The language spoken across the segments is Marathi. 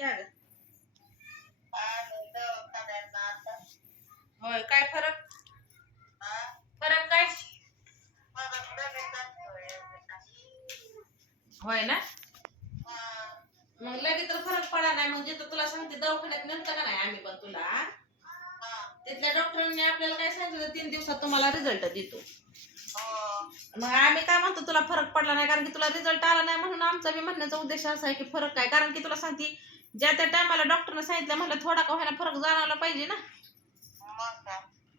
ग होय काय फरक? फरक काय? होय ना? मग लगेच तर फरक पडा नाही म्हणजे तर तुला सांगते दवाखान्यात नंतर का नाही आम्ही पण तुला? तिथल्या डॉक्टरांनी आपल्याला काय सांगितलं तीन दिवसात तुम्हाला रिझल्ट देतो. मग आम्ही काय म्हणतो तुला फरक पडला नाही कारण की तुला रिझल्ट आला नाही म्हणून आमचा बी म्हणण्याचा उद्देश असा आहे की फरक काय? कारण की तुला सांगते ज्या त्या टायमाला डॉक्टरने सांगितलं म्हणलं थोडा का व्हायला फरक जाणवला पाहिजे ना.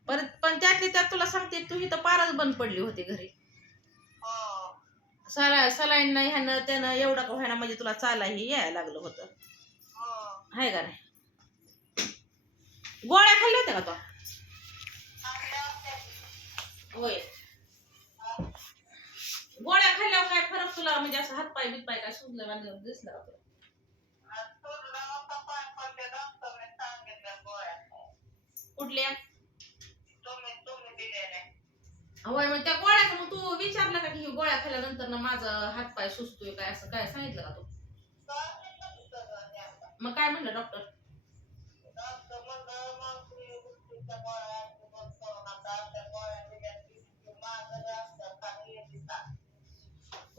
परत पण त्यातली त्यात तुला सांगते तू इथं पारच बंद पडली होती घरी. सला सलाईन नाही ह्यानं त्यानं एवढं का व्हायना म्हणजे तुला चालाही यायला लागलं होतं. आहे का नाही? गोळ्या खाल्ल्या होत्या का तो? होय. गोळ्या खाल्ल्यावर काय फरक तुला म्हणजे असं हातपाय बितपाय काय सुजलं दिसलं का तुला? कुठल्या? होय मग त्या गोळ्याचं मग तू विचारलं का की ही गोळ्या खाल्ल्यानंतर ना माझा हातपाय सुजतोय काय असं काय सांगितलं का तू? मग काय म्हणलं डॉक्टर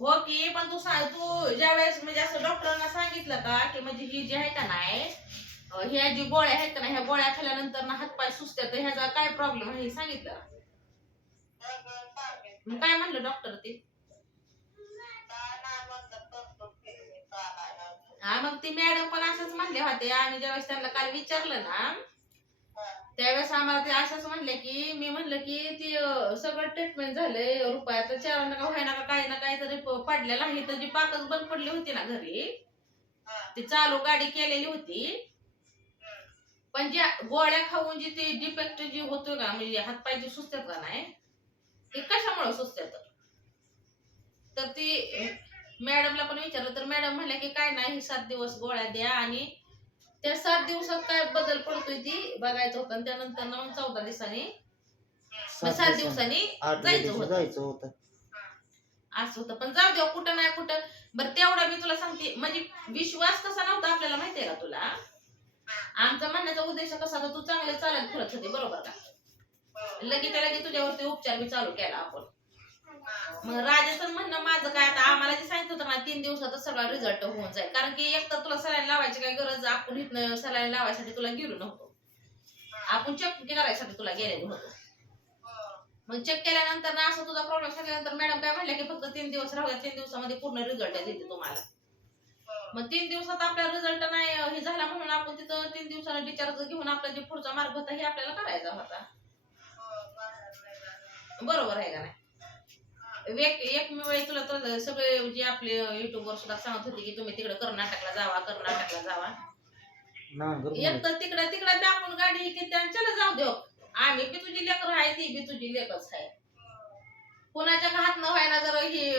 हो की पण तू सांग तू ज्या वेळेस म्हणजे असं डॉक्टरांना सांगितलं का की म्हणजे ही जी आहे का नाही ह्या जी गोळ्या आहेत का नाही ह्या गोळ्या खाल्ल्यानंतर ना हातपाय सुजतात तर ह्याचा काय प्रॉब्लेम आहे हे सांगितलं? मग काय म्हणलं डॉक्टर ते? हा मग ती मॅडम पण असंच म्हणले होते आम्ही ज्यावेळेस त्यांना काल विचारलं ना त्यावेळेस आम्हाला ते असंच म्हणले की मी म्हणलं की ती सगळं ट्रीटमेंट झालंय रुपयात चार नका व्हायना का काही ना काहीतरी प- पडलेलं आहे. तर जी पाकच बंद पडली होती ना घरी ती चालू गाडी केलेली होती. पण ज्या गोळ्या खाऊन जी ती डिफेक्ट जी होतोय का म्हणजे हातपाय जे सुचतात का नाही ते कशामुळे सुचतात तर ती मॅडमला पण विचारलं तर मॅडम म्हणल्या की काय नाही सात दिवस गोळ्या द्या आणि त्या सात दिवसात काय बदल पडतोय ती बघायचं होतं. आणि त्यानंतर ना मग चौदा दिवसांनी सात दिवसांनी. जायचं दिवशी होतं. जायचं होतं. असं होतं. पण जाऊ द्या कुठं नाही कुठं. बरं तेवढा मी तुला सांगते. म्हणजे विश्वास कसा नव्हता आपल्याला माहितीये का तुला? आमचा म्हणण्याचा उद्देश कसा होता तू चांगले चालत फिरत होते बरोबर का? लगेच लगे तुझ्यावरती उपचार बी चालू केला आपण. मग राजाचं म्हणणं माझं काय आता? आम्हाला जे सांगितलं होतं ना तीन दिवसातच सगळा रिझल्ट होऊन जाईल. कारण की एक तर तुला सलाईन लावायची काय गरज आपण इथनं सलाईन लावायसाठी तुला गेलो नव्हतो. आपण चेक करायसाठी तुला गेलेलो होतो. मग चेक केल्यानंतर ना असं तुझा प्रॉब्लेम सांगल्यानंतर मॅडम काय म्हणल्या की फक्त तीन दिवस राहू तीन दिवसामध्ये पूर्ण रिझल्ट देते तुम्हाला. मग तीन दिवसात आपला रिझल्ट नाही हे झाला म्हणून आपण तिथं तीन दिवसानं डिचार्ज घेऊन आपला जे पुढचा मार्ग होता हे आपल्याला करायचा होता. बरोबर आहे का नाही? एक एक मी वेळी तुला तर सगळे जे आपले युट्यूब वर सुद्धा सांगत होते की तुम्ही तिकडे कर्नाटकला जावा कर्नाटकला जावा. एक तर तिकडे तिकडे आपण गाडी की चला जाऊ देऊ. आम्ही बी तुझी लेकर आहे ती बी तुझी लेकच आहे. कोणाच्या हात न व्हायला जर ही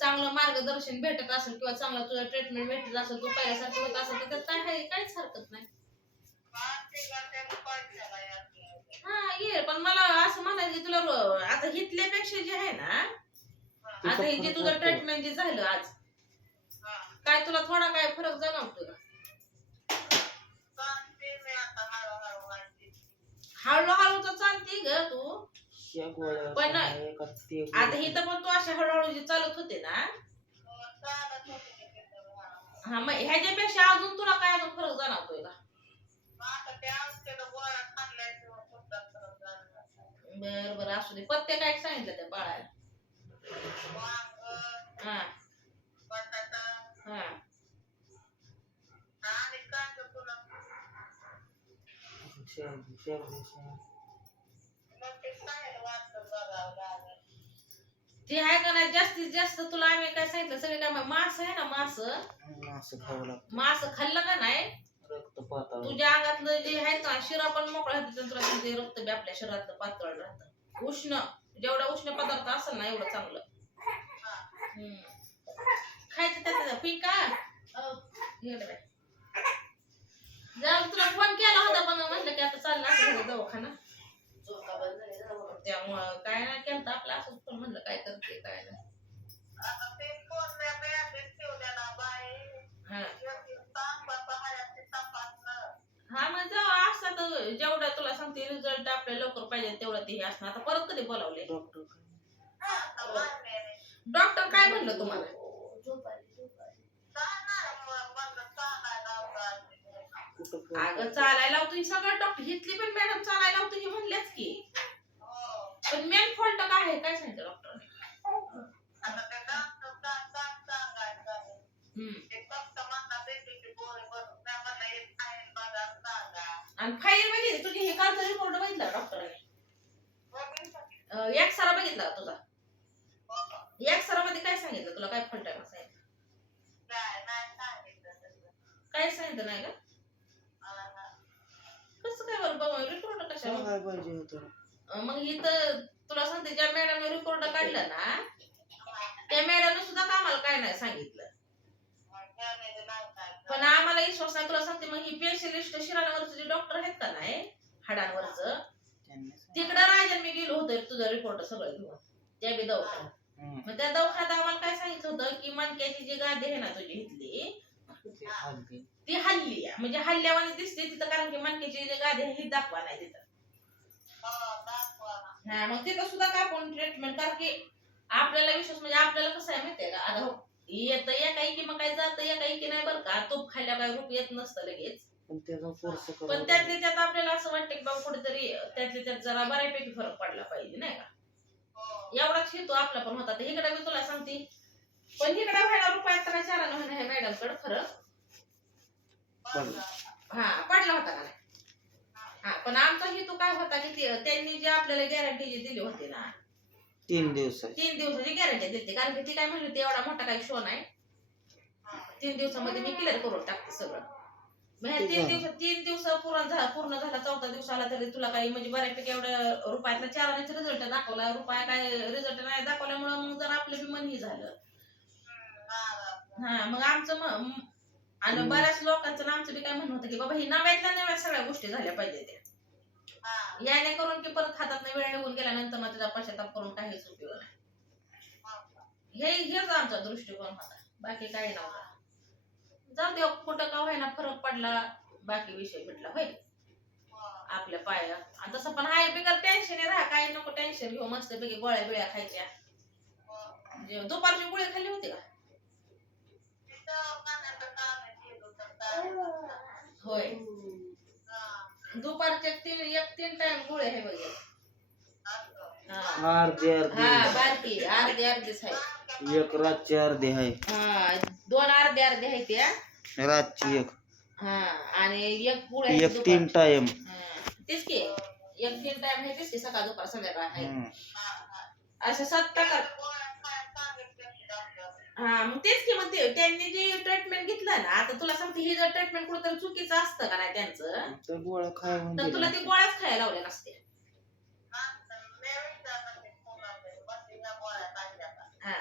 चांगलं मार्गदर्शन भेटत असेल किंवा चांगलं तुझं ट्रीटमेंट भेटत असेल तू पहिल्यासारखं होत असेल तर त्यात काय आहे? काहीच हरकत नाही. हा ये पण मला असं म्हणायचं की तुला आता हितल्यापेक्षा जे आहे ना आता हे जे तुझं ट्रीटमेंट जे झालं आज काय तुला थोडा काय फरक जाणवतो का? हळूहळू तर चालते ग तू. पण आता इथं पण तू अशा हळूहळू जे चालत होते ना हा मग ह्याच्यापेक्षा अजून तुला काय अजून फरक जाणवतोय का? बर बर असू दे. पत्ते काय सांगितलं त्या बाळाला? ते आहे का नाही? जास्तीत जास्त तुला आम्ही काय सांगितलं? सगळे काय मास आहे ना मास? मांस खावं लागतं. मास खाल्लं का नाही? रक्त पातळ तुझ्या अंगातलं जे आहे ना शिरा पण मोकळा होते तुला रक्त बी आपल्या शरीरातलं पातळ राहतं. उष्ण. जेवढा उष्ण पदार्थ असेल ना एवढं चांगलं. हम्म. खायचं त्याचं पिका जर तुला फोन केला होता पण म्हणलं की आता चाललं दवाखाना. त्यामुळं काय नाही केलं आपलं असंच पण म्हणलं काय करते काय नाही. हा. जेवढं तुला सांगते रिझल्ट आपल्याला लवकर पाहिजे तेवढं ते हे असणार आता परत कधी बोलावले डॉक्टर डॉक्टर काय म्हणलं तुम्हाला? अगं चालायला लावतो ही सगळं. डॉक्टर हिथली पण मॅडम चालायला लावतो ही म्हणल्याच की. पण मेन फॉल्ट काय आहे? काय सांगितलं डॉक्टरने हम्म. आणि फाईल बघितली तुझी? हे कालचा रिपोर्ट बघितला डॉक्टरने एक्सरा बघितला. का तुझा? एक्सरा मध्ये काय सांगितलं? तुला काय फॉल्ट आहे? सांगितलं काय सांगितलं नाही का? कसं काय बरं बाबा रिपोर्ट कशाला? काय पाहिजे होतं? अं, मग इथं तुला सांगते ज्या मॅडमने रिपोर्ट काढला ना त्या मॅडमने सुद्धा कामाला काय नाही सांगितलं. पण आम्हाला विश्वास नाही तुला सांगते मग ही स्पेशलिस्ट शिराण्यावरचे जे डॉक्टर आहेत का नाही हाडांवरचं. तिकडं राजन मी गेलो होतो तुझं रिपोर्ट सगळं घेऊन त्या बी दवाखान्यात. मग त्या दवाखान्यात आम्हाला काय सांगितलं होतं की मणक्याची जी गादी आहे ना तुझी इथली ते हल्ली आहे. म्हणजे हल्ल्यावानी दिसते तिथं कारण की मणक्याची जी गादी आहे ही दाखवा नाही तिथं हा मग तिथं सुद्धा काय आपण ट्रीटमेंट कारण की आपल्याला विश्वास म्हणजे आपल्याला कसं आहे माहितीये का आता येतं एका की मग काय जातं एका की नाही बरं का. तूप खायला काय रूप येत नसतं लगेच. पण त्याचा कोर्स पण त्यातले त्यात आपल्याला असं वाटतं की बाबा कुठेतरी त्यातले त्यात जरा बऱ्यापैकी फरक पडला पाहिजे नाही का? एवढाच हेतू आपला पण होता. इकडे मी तुला सांगते. पण इकडे व्हायला रुपयात तर चालला नाही हे मॅडमकडे खरं हा पडला होता का नाही? हा पण आमचा हेतू काय होता की त्यांनी जे आपल्याला गॅरंटी जी दिली होती ना तीन दिवसाची. तीन दिवसाची गॅरंटी दिली कारण की ती काय म्हणली होती एवढा मोठा काही शो नाही. तीन दिवसामध्ये मी क्लिअर करून टाकते सगळं. मग ह्या तीन दिवस तीन दिवस पूर्ण झाला पूर्ण झाला चौथा दिवस आला तरी तुला काही म्हणजे बऱ्यापैकी एवढं रुपयातला चार आण्याचा रिझल्ट दाखवला. रुपया काय रिझल्ट नाही दाखवल्यामुळे मग जर आपलं बी मन हे झालं. हा मग आमचं म- म- आणि. बऱ्याच लोकांचं आमचं बी काय म्हणणं होतं की बाबा ही नव्यातल्या नव्या सगळ्या गोष्टी झाल्या पाहिजे त्या. याने करून की परत हातात वेळ निघून गेल्यानंतर मग त्याचा पश्चाताप करून काहीच उपयोग नाही. हे हेच आमचा दृष्टिकोन होता. बाकी काही नव्हता. जाऊ दे कुठं का व्हायना फरक पडला बाकी विषय भेटला होय? आपल्या पाया. आणि तसं पण हाय बिगर टेन्शन राहा काही नको टेन्शन घेऊ मस्त पैकी गोळ्या बिळ्या खायच्या. दुपारची गोळी खाल्ली होती का? होय. दुपारच्या तीन एक तीन टाइम गोळ्या आहे बघ. हा. अर्धे हा अर्धे बारकी अर्धी अर्धीच आहे एक रातची अर्धे आहे हा दोन अर्धे अर्धे आहे त्या रातची एक. हा आणि एक पुढे आहे एक तीन टाइम हा, तेच की एक तीन टाइम आहे तेच की सकाळ दुपार संध्याकाळ आहे असं सात टाका हा मग तेच की मग ते त्यांनी जे ट्रीटमेंट घेतलं ना आता तुला सांगते ही जर ट्रीटमेंट कुठं चुकीचं असतं का नाही त्यांचं तर तर तुला ते गोळ्याच खायला लावल्या नसते. हा.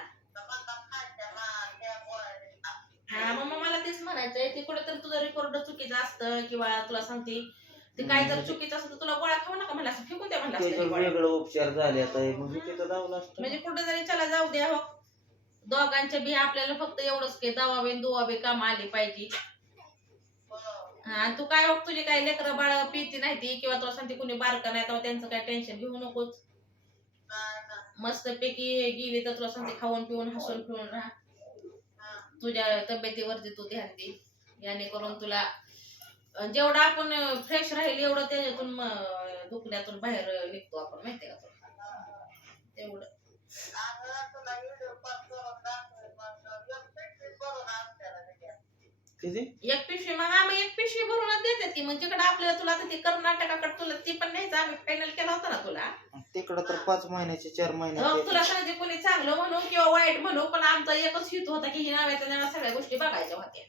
मग मला तेच म्हणायचंय ते कुठेतरी तुझं रिपोर्ट चुकीचं असतं किंवा तुला सांगते ते काय जर चुकीचं असतं तर तुला गोळ्या खाऊ नका म्हणलं असं फेकून द्या म्हणलं असतं त्याच्यावर गोळ्या. वेगळं उपचार झाले आता मग तिथं म्हणजे कुठे जरी चला जाऊ द्या हो. दोघांच्या बी आपल्याला फक्त एवढंच की दवा दुवावे दुवा बी काम आले पाहिजे. हा, आणि तू काय बघ तुझी काही लेकरं बाळ पिती नाही ती किंवा तुला सांगते कुणी बारका नाही तेव्हा त्यांचं काय टेन्शन घेऊ नकोच. मस्त पैकी गेली तर तुला सांगते खाऊन पिऊन हसून फिरून राहा. तुझ्या तब्येतीवरती तू ध्यान दे. याने करून तुला जेवढा जेवढं आपण फ्रेश राहील एवढं त्याच्यातून दुखण्यातून बाहेर निघतो आपण माहितीये का तुला? तेवढं. किती? एक पिशवी मग आम्ही एक पिशवी भरूनच देतात की म्हणजे तिकडे आपल्याला तुला आता ते कर्नाटकाकडे तुला ती पण न्यायचं आम्ही फायनल केला होता ना तुला. तिकडं तर पाच महिन्याचे चार मग महिन्याचे तुला सांगते कोणी चांगलं म्हणू किंवा वाईट म्हणू पण आमचा एकच हेतू होता की ही नावाच्या नावा सगळ्या गोष्टी बघायच्या होत्या.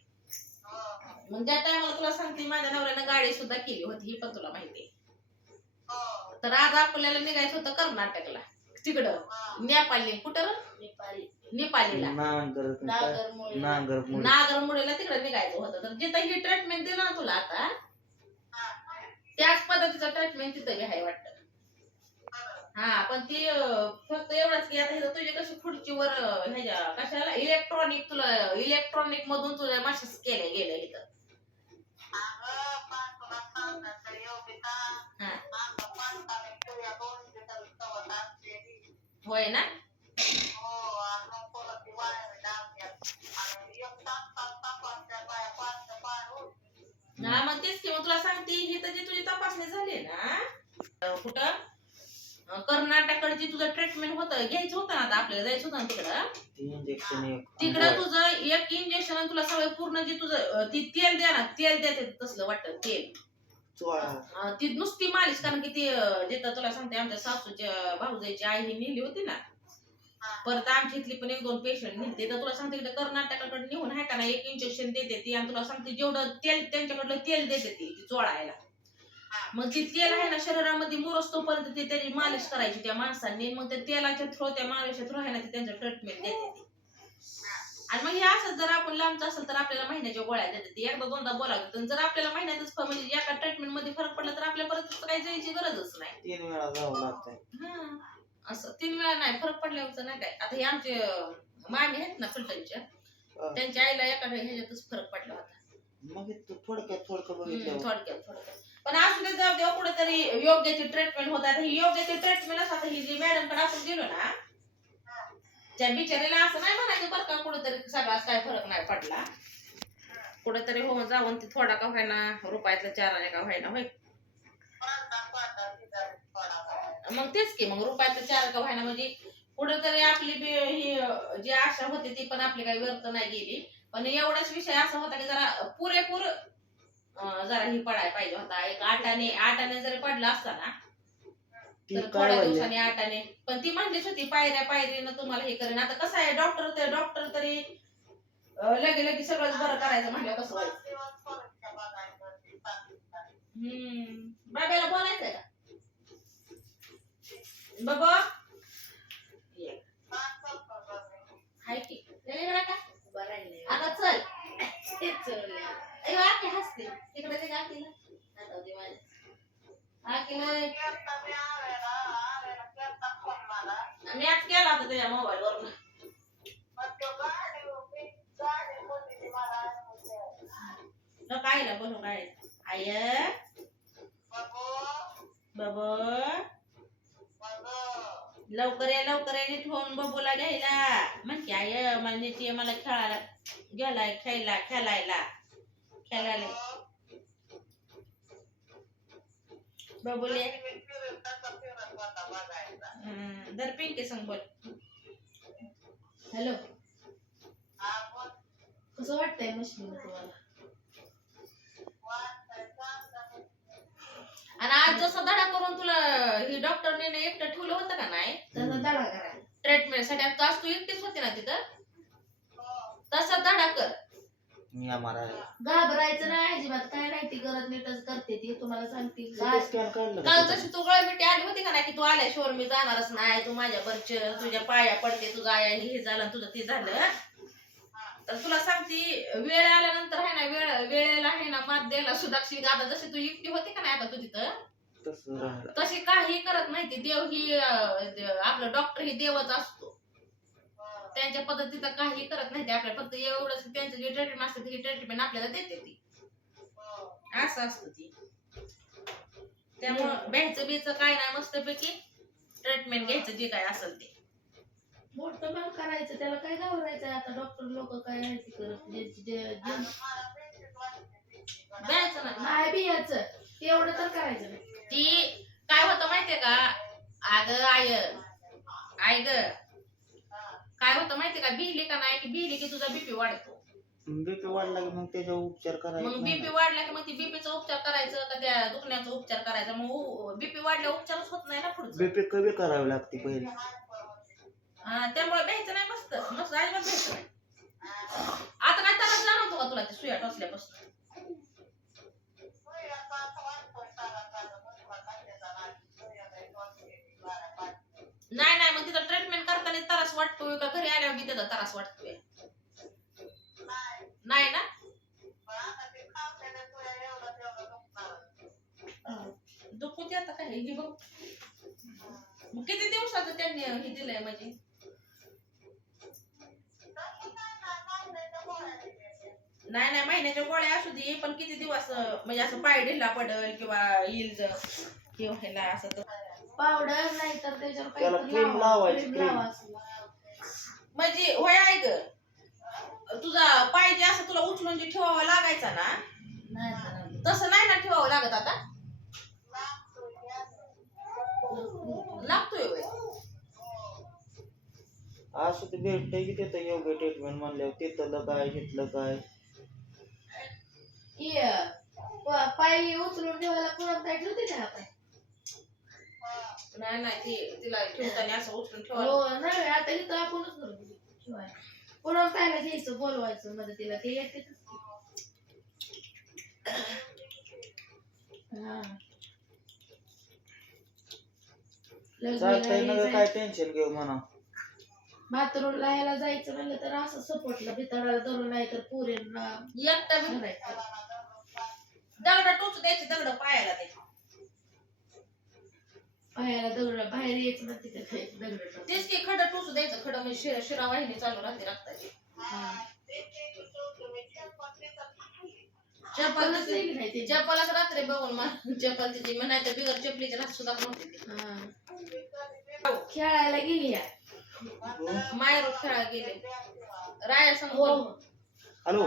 मग त्या टायमाला तुला सांगते माझ्या नवऱ्यानं गाडी सुद्धा केली होती ही पण तुला माहिती आहे. तर आज आपल्याला निघायचं होतं कर्नाटकला. तिकडं. नेपाळी कुठं? निपाणीला नांगर नागरमुळे. नागरमुळेला तिकडे निघायचं होतं. तर जिथं ही ट्रीटमेंट दिलं ना तुला आता त्याच पद्धतीचा ट्रीटमेंट तिथं बी वाटत. हा पण ती फक्त एवढंच की आता हिथं तुझी कशी वर ह्याच्या कशाला इलेक्ट्रॉनिक तुला इलेक्ट्रॉनिक मधून तुझ्या माशास केले गेले इथं. होय ना? सांगते ही तर जी तुझी तपासणी झाली ना कुठं? कर्नाटकडची तुझं ट्रीटमेंट होतं घ्यायचं होतं ना आता आपल्याला जायचं होतं ना तिकडं? तिकडं तुझं एक इंजेक्शन तुला सगळं पूर्ण जे तुझं ती तेल द्या ना तेल द्या ते तसलं वाटतं तेल. ती नुसती मालिश कारण की ती जिथं तुला सांगते आमच्या सासूच्या भाऊजाईची आई ही नेली होती ना परत आमच्या इथली पण एक दोन पेशंट नेते तर तुला सांगते इकडे कर्नाटकाकडे निघून आहे का ना एक इंजेक्शन देते ती आणि तुला सांगते जेवढं तेल त्यांच्याकडलं तेल देते ती चोळायला मग ती तेल आहे ना शरीरामध्ये मुरस तोपर्यंत ती त्याची मालिश करायची त्या माणसांनी. मग त्या तेलाच्या थ्रो त्या मालिशच्या थ्रो आहे ना ती त्यांचं ट्रीटमेंट देते ती. आणि मग हे असं जर आपण लांबचं असेल तर आपल्याला महिन्याच्या गोळ्या देते ती. एकदा दोनदा बोलावं पण जर आपल्याला महिन्यातच म्हणजे एका ट्रीटमेंटमध्ये फरक पडला तर आपल्या परत काही जायची गरजच नाही. तीन वेळा जावं लागतंय. असं. तीन वेळा नाही फरक पडल्यावर नाही काय. आता हे आमचे मामी आहेत ना फलटणच्या हा. त्यांच्या आईला एका ह्याच्यातच फरक पडला होता. मग तू थोडक्यात बघितलं थोडक्यात थोडक्यात. पण असू दे जाऊ देऊ कुठेतरी योग्य ती ट्रीटमेंट होत आता ही योग्य ती ट्रीटमेंट असं आता ही जी मॅडमकडे आपण गेलो ना त्या बिचारीला असं नाही म्हणायचं बरं का कुठेतरी सगळाच काय फरक नाही पडला. कुठेतरी होऊन जाऊन ती थोडा का व्हायना रुपयातल्या चाराने का व्हायना होय. मग तेच की मग रुपयाचं चार का व्हायना म्हणजे कुठेतरी आपली बी ही जी आशा होती ती पण आपली काही व्यर्थ नाही गेली. पण एवढाच विषय असा होता की जरा पुरेपूर जरा ही पडायला पाहिजे होता. एक आटाने आटाने जरी पडला असता ना तर थोड्या म्हणली दिवसांनी आटाने पण ती म्हणलीच होती पायऱ्या पायरीनं तुम्हाला हे करेन. आता कसं आहे डॉक्टर ते डॉक्टर तरी लगे लगे सगळंच बरं करायचं म्हणलं कसं हम्म. बाब्याला बोलायचंय का? बाबा ये. हाय की त्याला इकडं का आता चल ए, आकी हसते तिकडे ते आकीला आता होती माझ्या आकीला मी आज केला होता त्याच्या मोबाईल वरून काय ना बोलू काय आय बाबा लवकर या लवकर या नीट होऊन बबूला घ्यायला. म्हण की आय मला नीट ये मला खेळायला गेलाय खेळला खेळायला. खेळायला. बबुले हं, दर पिंके संग बोल. हॅलो. कसं वाटतंय मशीन तुम्हाला? आणि आज जसं धडा करून तुला ही डॉक्टरने ना एकटं ठेवलं होतं का नाही? तसं धडा करा ट्रीटमेंटसाठी. आता आज तू एकटीच होती ना तिथं? तसा धडा कर. मी आम्हाला घाबरायचं नाही अजिबात काय नाही. ती गरज नीटच करते ती. तुम्हाला सांगते. काय? काल जशी तू गळमिटी आली होती का नाही की तू आल्याशिवाय मी जाणारच नाही. तू माझ्या बरच तुझ्या पाया पडते तुझं आया हे झालं तुझं ते झालं. तर तुला सांगते वेळ आल्यानंतर आहे ना वेळ वेळेला आहे ना मात द्यायला सुदाक्षी आता जशी तू एकटी होती का नाही आता तू तिथं तसं राहिलं. तशी काही करत नाही ती. देव ही आपलं डॉक्टर ही देवच असतो. त्यांच्या पद्धतीचं काही करत नाही ते आपल्या. फक्त एवढंच त्यांचं जे ट्रीटमेंट असतं ती ट्रीटमेंट आपल्याला देते ती. असं असतं ती. त्यामुळं ब्यायचं बियचं काय नाही मस्तपैकी ट्रीटमेंट घ्यायचं जे काय असेल ते. मोठं पण करायचं त्याला काय घाबरायचं आता डॉक्टर लोक काय नाही ते करत जे- जे- जे- द्यायचं नाही नाही बी याचं. तेवढं तर करायचं नाही. ती काय होतं माहितीये का? अगं आय आय ग काय होतं माहितीये का? बिहली का नाही? की बिहली की तुझा बीपी वाढतो. बीपी वाढला की मग त्याच्यावर उपचार करायचा मग बीपी ना. वाढला की मग ती बीपीचा उपचार करायचं का त्या दुखण्याचा उपचार करायचा? मग बीपी वाढल्या उपचारच होत नाही ना पुढचं. बीपी कमी करावी लागते पहिले. त्यामुळे भ्यायचं नाही मस्त. मस्त अजिबात भ्यायचं नाही. आता काय त्रास जाणवतो का तुला ते सुया टोचल्यापासून? नाही नाही मग तिथं ट्रीटमेंट करताना त्रास वाटतोय का? घरी आल्यावर बी त्याचा त्रास वाटतोय. नाही. ना? दुखू दे आता काय हे बघ. किती दिवसाचं त्यांनी हे दिलंय म्हणजे? नाही नाही महिन्याच्या गोळ्या असू दे पण किती दिवस म्हणजे असं पाय ढिला पडल किंवा येईल किंवा ह्याला असं तर पावडर नाही तर त्याच्यावर त्याला काहीतरी cream लावा. लावायची, cream cream. लावा असं. म्हणजे होय आहे ग तुझा पाहिजे असं तुला उचलून जे ठेवावा लागायचा ना नाही तर नाही. तसं नाही ना ठेवावं लागत आता लागतोय होय असं ते भेटतंय की तिथं योग्य ट्रीटमेंट म्हणल्यावर तिथलं काय घेतलं काय ये प- पाय उचलून ठेवायला पुरण काय ठेवते का आपण नाही नाही ती तिला ठेवताना असं उचलून ठेवावं हो नाही आता इथं आपणच करू ठेवाय. पुरण पायला घ्यायचं बोलवायचं मध्ये तिला ते येते चालतंय ना काय टेन्शन घेऊ म्हणा. बाथरूमला ह्याला जायचं म्हणलं तर असं सपोर्टला बिताडाला धरून नाही तर पुरेंना एकटा बी धरायचं. दगड टोच द्यायची दगड पायाला ते पायाला दगड बाहेर यायचं म्हणते ते काय दगड टाकून. तेच की खड टोच द्यायचं खड म्हणजे शिरा शिरा वाहिनी चालू राहते रक्ताची हा. चप्पल पन्नास नाही नाही ते. चप्पलच रात्री बघून मला चप्पल तिची म्हणायचं बिगर चपलीचे रात सुद्धा नव्हती ती. हा. खेळायला गेली या. खेळायला गेले राया संग हो बोल. हॅलो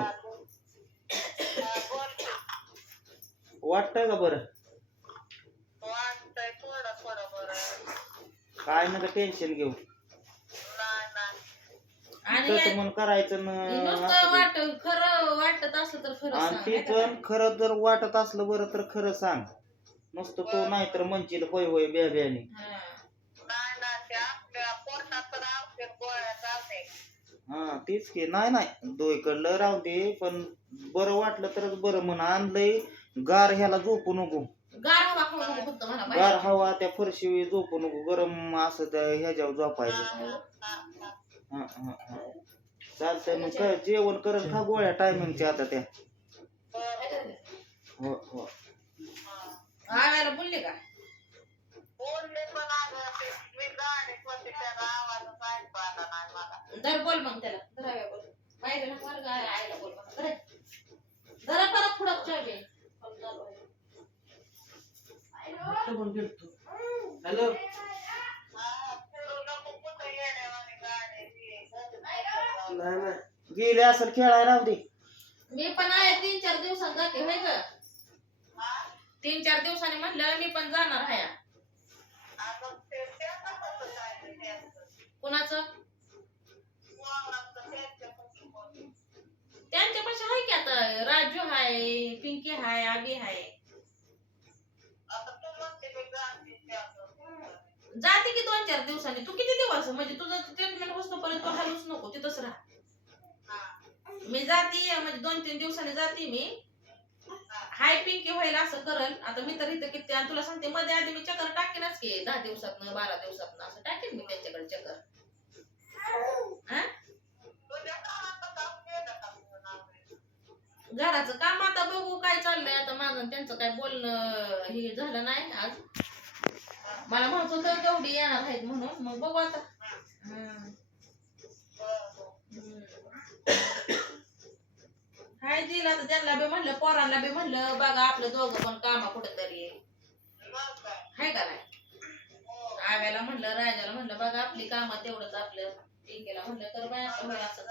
वाटतंय का बरं? काय नका टेन्शन घेऊ आणि तसं या- म्हणून करायचं नुसतं ना वाट खरं वाटत असलं तर खरं आणि सांग ते नाही? पण खरं जर वाटत असलं बरं तर खरं सांग. नुसतं तो नाही तर म्हणशील होय होय ब्या ब्याने. हा. हा तेच की. नाही नाही. दोयकडलं राहू दे पण बरं वाटलं तरच बरं म्हण. आणलंय गार ह्याला झोपू नको. गार हवा खाऊ नको फक्त म्हणा गार बाहेर. हवा त्या फरशी झोपू नको. गरम असं त्या ह्याच्यावर झोपायचं. हा, हा, हा. चालतंय मग जेवण करत खा गोळ्या टायमिंगच्या आता त्या. हो हो. आव्याला बोलले का? धर बोल मग त्याला धराव्या बोल माहिती ना वर्ग आहे, आईला बोल म्हणा. धर. धरा परत पुढं चहा घे. फोन चालू आहे. हॅलो गेले असेल खेळायला राहू दे मी पण आहे तीन चार दिवसांनी जाते होय ग तीन चार दिवसांनी म्हणलं मी पण जाणार आहे कुणाचं? त्यांच्यापाशी आहे की आता? राजू हाय पिंकी हाय आबी हाय. जाते की दोन चार दिवसांनी. तू किती दिवस? म्हणजे तुझं ट्रीटमेंट होतोपर्यंत तू हलूच नको तिथंच राहा. मी जाते म्हणजे दोन तीन दिवसांनी जाते मी. हाय पिंकी व्हायला असं करल. आता मी तर इथं किती तुला सांगते मध्ये आधी मी चक्कर टाकेनच की दहा दिवसात बारा दिवसात असं टाकेन मी त्यांच्याकडे चक्कर. घराचं काम आता बघू काय चाललंय. आता माझं त्यांचं काय बोलणं हे झालं नाही आज. मला म्हणत होत गवडी येणार आहेत म्हणून. मग बघू आता. हाय दिला आता त्यांना बी म्हणलं पोरांना बी म्हणलं बघा आपलं दोघं पण कामा कुठेतरी हाय का नाही? आव्याला म्हणलं राजाला म्हणलं बघा आपली कामं तेवढंच आपलं. टिंकेला म्हणलं कर बाय असं होईल असं.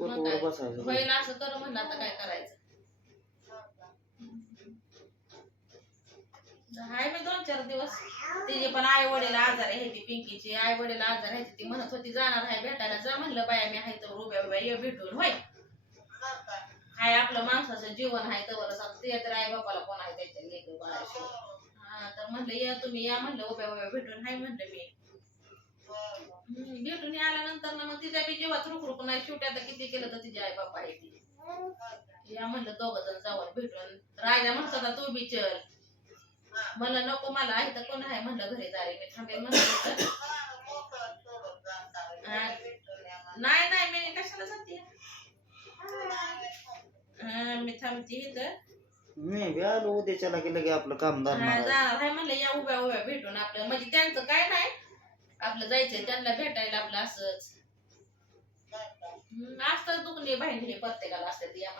मग काय? पोटवर बसायचं. होईल असं कर म्हणलं आता काय करायचं. हाय मी दोन चार दिवस. तिचे पण आई वडील आजार आहे ती पिंकीची आई वडील आजार आहे ती म्हणत होती जाणार आहे भेटायला. जा म्हणलं बाया मी आहे तर उभ्या उभ्या ये भेटून होय. हाय आपलं माणसाचं जीवन आहे तर आता ते तर आई बापाला कोण आहे त्याच्या लेक बाळाशी हा तर म्हणलं या तुम्ही या म्हणलं उभ्या उभ्या भेटून हाय म्हणलं मी. भेटून आल्यानंतर ना मग तिच्या बी जीवात रुक रुक नाही. शेवटी आता किती केलं तर तिची आई बापा आहे ती. या म्हणलं दोघं जण जाऊन भेटून. राजा म्हणत होता तू बी चल. म्हणलं नको मला आहे तर कोण आहे? म्हणलं घरी जाईल मी थांबेल म्हणलं. नाही नाही मी कशाला जाते? हा, मी थांबते इथं. मी आलो उद्याच्याला गेलं की आपलं काम हा, धरणार जाणार आहे म्हणलं या उभ्या उभ्या भेटून आपलं म्हणजे त्यांचं काय नाही आपलं जायचंय त्यांना भेटायला आपलं असंच हम्म, असतं दुखणे बहिणी प्रत्येकाला असतात या.